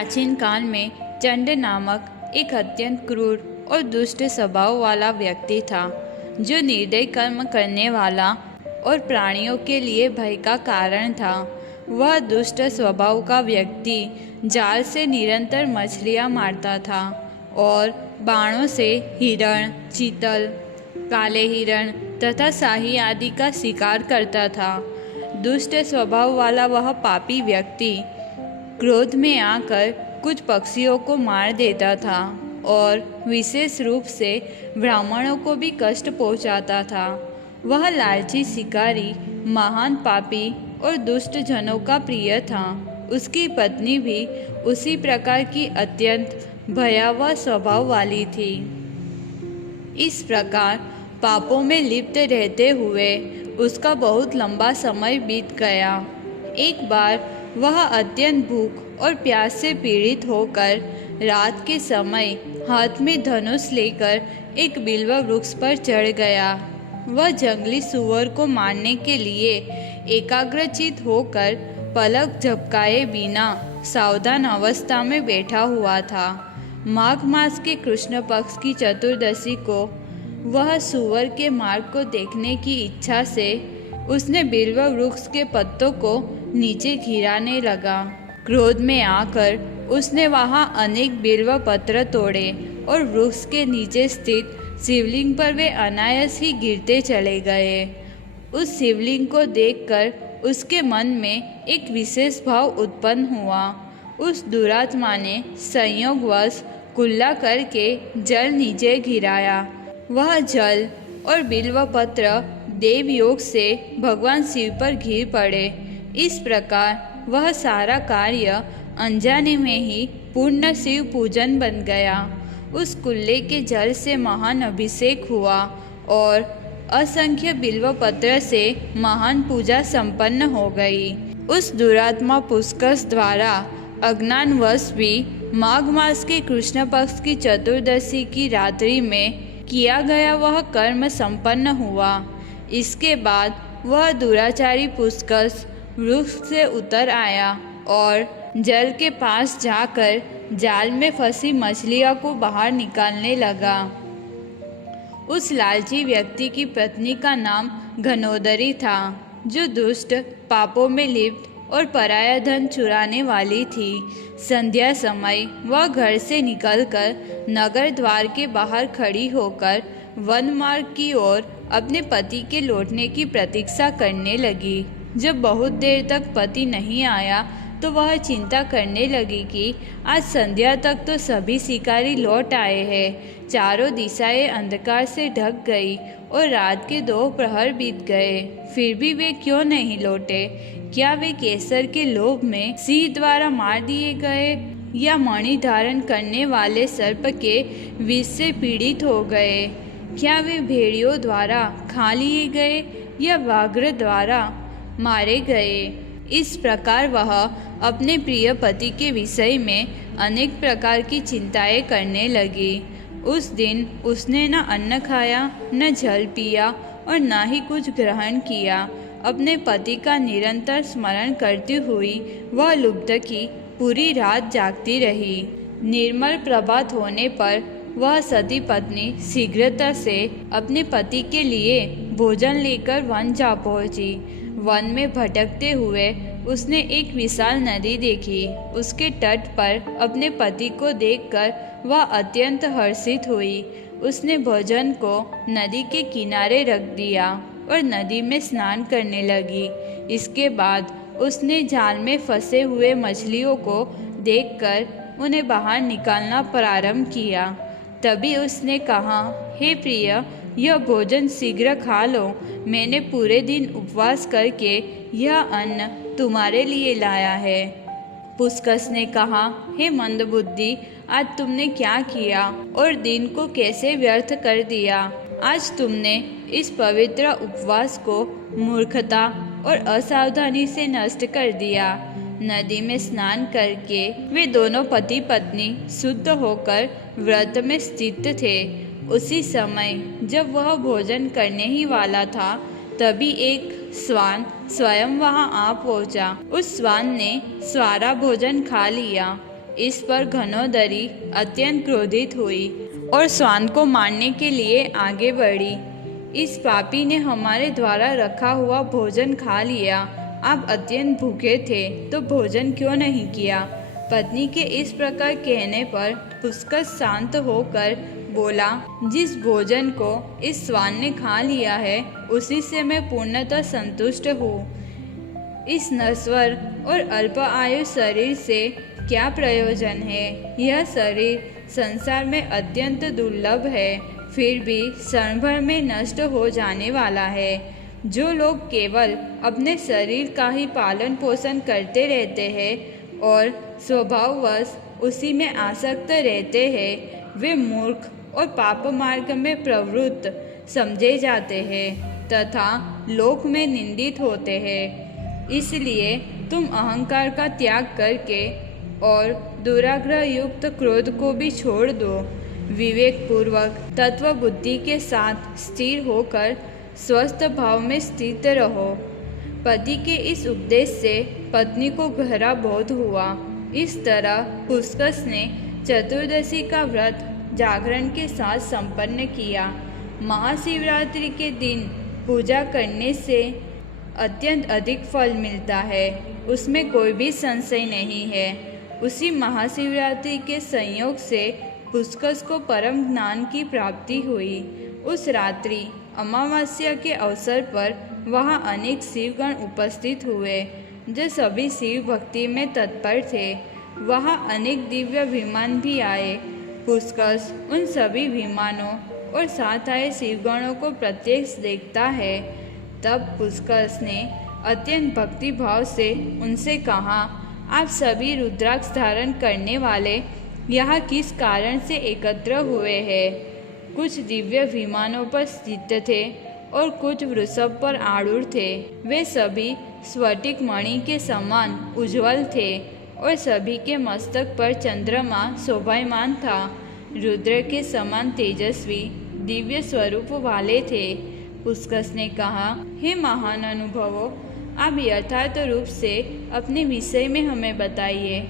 प्राचीन काल में चंड नामक एक अत्यंत क्रूर और दुष्ट स्वभाव वाला व्यक्ति था, जो निर्दयी कर्म करने वाला और प्राणियों के लिए भय का कारण था। वह दुष्ट स्वभाव का व्यक्ति जाल से निरंतर मछलियां मारता था और बाणों से हिरण, चीतल, काले हिरण तथा शाही आदि का शिकार करता था। दुष्ट स्वभाव वाला वह पापी व्यक्ति क्रोध में आकर कुछ पक्षियों को मार देता था और विशेष रूप से ब्राह्मणों को भी कष्ट पहुंचाता था। वह लालची शिकारी महान पापी और दुष्ट जनों का प्रिय था। उसकी पत्नी भी उसी प्रकार की अत्यंत भयावह स्वभाव वाली थी। इस प्रकार पापों में लिप्त रहते हुए उसका बहुत लंबा समय बीत गया। एक बार वह अत्यंत भूख और प्यास से पीड़ित होकर रात के समय हाथ में धनुष लेकर एक बिल्व वृक्ष पर चढ़ गया। वह जंगली सूअर को मारने के लिए एकाग्रचित होकर पलक झपकाए बिना सावधान अवस्था में बैठा हुआ था। माघ मास के कृष्ण पक्ष की चतुर्दशी को वह सूअर के मार्ग को देखने की इच्छा से उसने बिल्व वृक्ष के पत्तों को नीचे गिराने लगा। क्रोध में आकर उसने वहां अनेक बिल्व पत्र तोड़े और वृक्ष के नीचे स्थित शिवलिंग पर वे अनायास ही गिरते चले गए। उस शिवलिंग को देखकर उसके मन में एक विशेष भाव उत्पन्न हुआ। उस दुरात्मा ने संयोगवश कुल्ला करके जल नीचे गिराया। वह जल और बिल्व पत्र देवयोग से भगवान शिव पर गिर पड़े। इस प्रकार वह सारा कार्य अनजाने में ही पूर्ण शिव पूजन बन गया। उस कुल्ले के जल से महान अभिषेक हुआ और असंख्य बिल्व पत्र से महान पूजा संपन्न हो गई। उस दुरात्मा पुष्कर द्वारा अज्ञानवश भी माघ मास के कृष्ण पक्ष की चतुर्दशी की रात्रि में किया गया वह कर्म संपन्न हुआ। इसके बाद वह दुराचारी पुष्कर वृक्ष से उतर आया और जल के पास जाकर जाल में फंसी मछलियों को बाहर निकालने लगा। उस लालची व्यक्ति की पत्नी का नाम घनोदरी था, जो दुष्ट पापों में लिप्त और पराया धन चुराने वाली थी। संध्या समय वह घर से निकलकर नगर द्वार के बाहर खड़ी होकर वन मार्ग की ओर अपने पति के लौटने की प्रतीक्षा करने लगी। जब बहुत देर तक पति नहीं आया तो वह चिंता करने लगी कि आज संध्या तक तो सभी शिकारी लौट आए हैं। चारों दिशाएं अंधकार से ढक गई और रात के 2 प्रहर बीत गए, फिर भी वे क्यों नहीं लौटे? क्या वे केसर के लोभ में सिंह द्वारा मार दिए गए या मणि धारण करने वाले सर्प के विष से पीड़ित हो गए? क्या वे भेड़ियों द्वारा खा लिए गए या व्याघ्र द्वारा मारे गए? इस प्रकार वह अपने प्रिय पति के विषय में अनेक प्रकार की चिंताएं करने लगी। उस दिन उसने न अन्न खाया, न जल पिया और न ही कुछ ग्रहण किया। अपने पति का निरंतर स्मरण करती हुई वह लुब्धकी पूरी रात जागती रही। निर्मल प्रभात होने पर वह सती पत्नी शीघ्रता से अपने पति के लिए भोजन लेकर वन जा पहुंची। वन में भटकते हुए उसने एक विशाल नदी देखी। उसके तट पर अपने पति को देखकर वह अत्यंत हर्षित हुई। उसने भोजन को नदी के किनारे रख दिया और नदी में स्नान करने लगी। इसके बाद उसने जाल में फंसे हुए मछलियों को देखकर उन्हें बाहर निकालना प्रारंभ किया। तभी उसने कहा, हे प्रिय, यह भोजन शीघ्र खा लो। मैंने पूरे दिन उपवास करके यह अन्न तुम्हारे लिए लाया है। पुष्कर ने कहा, हे मंदबुद्धि, आज तुमने क्या किया और दिन को कैसे व्यर्थ कर दिया? आज तुमने इस पवित्र उपवास को मूर्खता और असावधानी से नष्ट कर दिया। नदी में स्नान करके वे दोनों पति पत्नी शुद्ध होकर व्रत में स्थित थे। उसी समय जब वह भोजन करने ही वाला था, तभी एक श्वान स्वयं वहां आ पहुंचा। उस श्वान ने सारा भोजन खा लिया। इस पर घनोदरी अत्यंत क्रोधित हुई और श्वान को मारने के लिए आगे बढ़ी। इस पापी ने हमारे द्वारा रखा हुआ भोजन खा लिया। आप अत्यंत भूखे थे तो भोजन क्यों नहीं किया? पत्नी के इस प्रकार कहने पर पुष्कस शांत होकर बोला, जिस भोजन को इस श्वान ने खा लिया है उसी से मैं पूर्णतः संतुष्ट हूँ। इस नश्वर और अल्प आयु शरीर से क्या प्रयोजन है? यह शरीर संसार में अत्यंत दुर्लभ है, फिर भी क्षण भर में नष्ट हो जाने वाला है। जो लोग केवल अपने शरीर का ही पालन पोषण करते रहते हैं और स्वभाववश उसी में आसक्त रहते हैं, वे मूर्ख और पाप मार्ग में प्रवृत्त समझे जाते हैं तथा लोक में निंदित होते हैं। इसलिए तुम अहंकार का त्याग करके और दुराग्रह युक्त क्रोध को भी छोड़ दो। विवेक पूर्वक तत्व बुद्धि के साथ स्थिर होकर स्वस्थ भाव में स्थित रहो। पति के इस उपदेश से पत्नी को गहरा बोध हुआ। इस तरह पुष्कस ने चतुर्दशी का व्रत जागरण के साथ संपन्न किया। महाशिवरात्रि के दिन पूजा करने से अत्यंत अधिक फल मिलता है, उसमें कोई भी संशय नहीं है। उसी महाशिवरात्रि के संयोग से पुष्कस को परम ज्ञान की प्राप्ति हुई। उस रात्रि अमावस्या के अवसर पर वहाँ अनेक शिवगण उपस्थित हुए जो सभी शिव भक्ति में तत्पर थे। वहाँ अनेक दिव्य विमान भी आए। पुष्कस उन सभी विमानों और साथ आए शिवगणों को प्रत्यक्ष देखता है। तब पुष्कस ने अत्यंत भक्ति भाव से उनसे कहा, आप सभी रुद्राक्ष धारण करने वाले यहाँ किस कारण से एकत्र हुए हैं? कुछ दिव्य विमानों पर स्थित थे और कुछ वृषभ पर आरूढ़ थे। वे सभी स्फटिक मणि के समान उज्ज्वल थे और सभी के मस्तक पर चंद्रमा शोभायमान था। रुद्र के समान तेजस्वी दिव्य स्वरूप वाले थे। पुष्कस ने कहा, हे महान अनुभवों, आप यथार्थ रूप से अपने विषय में हमें बताइए।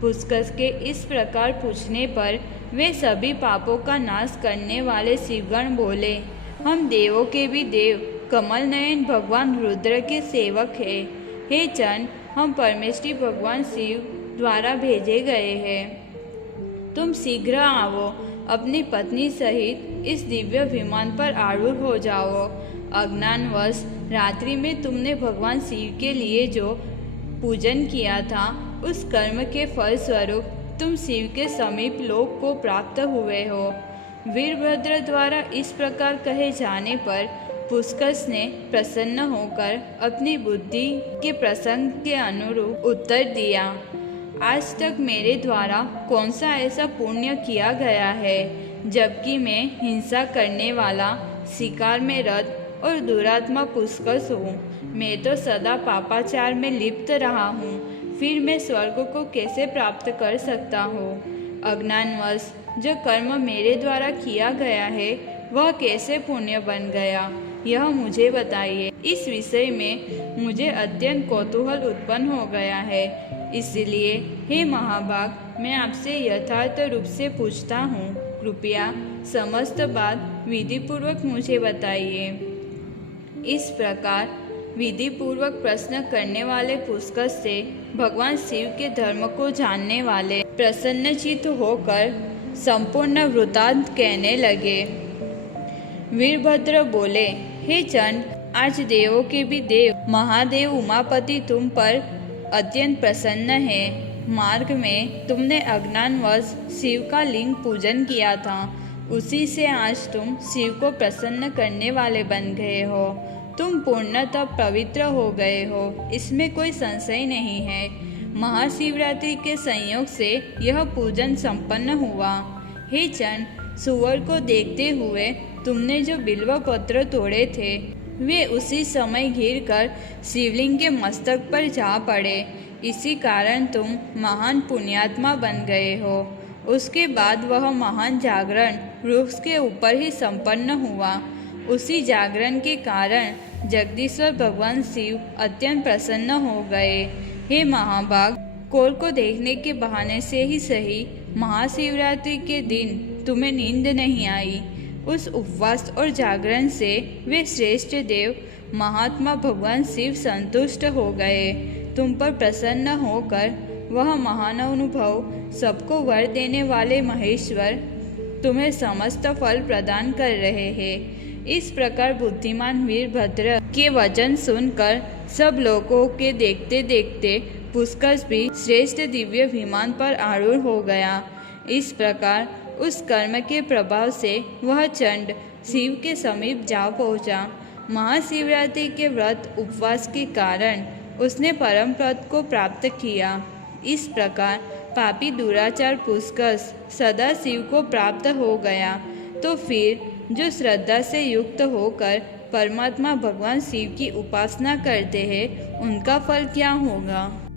पुष्कस के इस प्रकार पूछने पर वे सभी पापों का नाश करने वाले शिवगण बोले, हम देवों के भी देव कमल नयन भगवान रुद्र के सेवक हैं। हे चंद, हम परमेष्ठी भगवान शिव द्वारा भेजे गए हैं। तुम शीघ्र आओ, अपनी पत्नी सहित इस दिव्य विमान पर आरूढ़ हो जाओ। अज्ञानवश रात्रि में तुमने भगवान शिव के लिए जो पूजन किया था, उस कर्म के फल स्वरूप तुम शिव के समीप लोक को प्राप्त हुए हो। वीरभद्र द्वारा इस प्रकार कहे जाने पर पुष्कस ने प्रसन्न होकर अपनी बुद्धि के प्रसंग के अनुरूप उत्तर दिया। आज तक मेरे द्वारा कौन सा ऐसा पुण्य किया गया है, जबकि मैं हिंसा करने वाला, शिकार में रत और दुरात्मा पुष्कस हूँ। मैं तो सदा पापाचार में लिप्त रहा हूँ, फिर मैं स्वर्ग को कैसे प्राप्त कर सकता हूँ? अज्ञानवश जो कर्म मेरे द्वारा किया गया है वह कैसे पुण्य बन गया, यह मुझे बताइए। इस विषय में मुझे अत्यंत कौतूहल उत्पन्न हो गया है। इसलिए हे महाभाग, मैं आपसे यथार्थ रूप से पूछता हूँ, कृपया समस्त बात विधिपूर्वक मुझे बताइए। इस प्रकार विधिपूर्वक प्रश्न करने वाले पुष्कस से भगवान शिव के धर्म को जानने वाले प्रसन्नचित्त होकर संपूर्ण वृत्तांत कहने लगे। वीरभद्र बोले, हे चंद, आज देवों के भी देव महादेव उमापति तुम पर अत्यंत प्रसन्न है। मार्ग में तुमने अज्ञानवश शिव का लिंग पूजन किया था, उसी से आज तुम शिव को प्रसन्न करने वाले बन गए हो। तुम पूर्णतः पवित्र हो गए हो, इसमें कोई संशय नहीं है। महाशिवरात्रि के संयोग से यह पूजन संपन्न हुआ। हे चंद, सुअर को देखते हुए तुमने जो बिल्व पत्र तोड़े थे वे उसी समय घिरकर शिवलिंग के मस्तक पर जा पड़े। इसी कारण तुम महान पुण्यात्मा बन गए हो। उसके बाद वह महान जागरण वृक्ष के ऊपर ही संपन्न हुआ। उसी जागरण के कारण जगदीश्वर भगवान शिव अत्यंत प्रसन्न हो गए। हे महाभाग, कोर को देखने के बहाने से ही सही, महाशिवरात्रि के दिन तुम्हें नींद नहीं आई। उस उपवास और जागरण से वे श्रेष्ठ देव महात्मा भगवान शिव संतुष्ट हो गए। तुम पर प्रसन्न होकर वह महान अनुभव, सबको वर देने वाले महेश्वर तुम्हें समस्त फल प्रदान कर रहे हैं। इस प्रकार बुद्धिमान वीरभद्र के वचन सुनकर सब लोगों के देखते देखते पुष्कर भी श्रेष्ठ दिव्य विमान पर आरूढ़ हो गया। इस प्रकार उस कर्म के प्रभाव से वह चंड शिव के समीप जा पहुंचा। महाशिवरात्रि के व्रत उपवास के कारण उसने परम पद को प्राप्त किया। इस प्रकार पापी दुराचार पुष्कर सदा शिव को प्राप्त हो गया। तो फिर जो श्रद्धा से युक्त होकर परमात्मा भगवान शिव की उपासना करते हैं, उनका फल क्या होगा?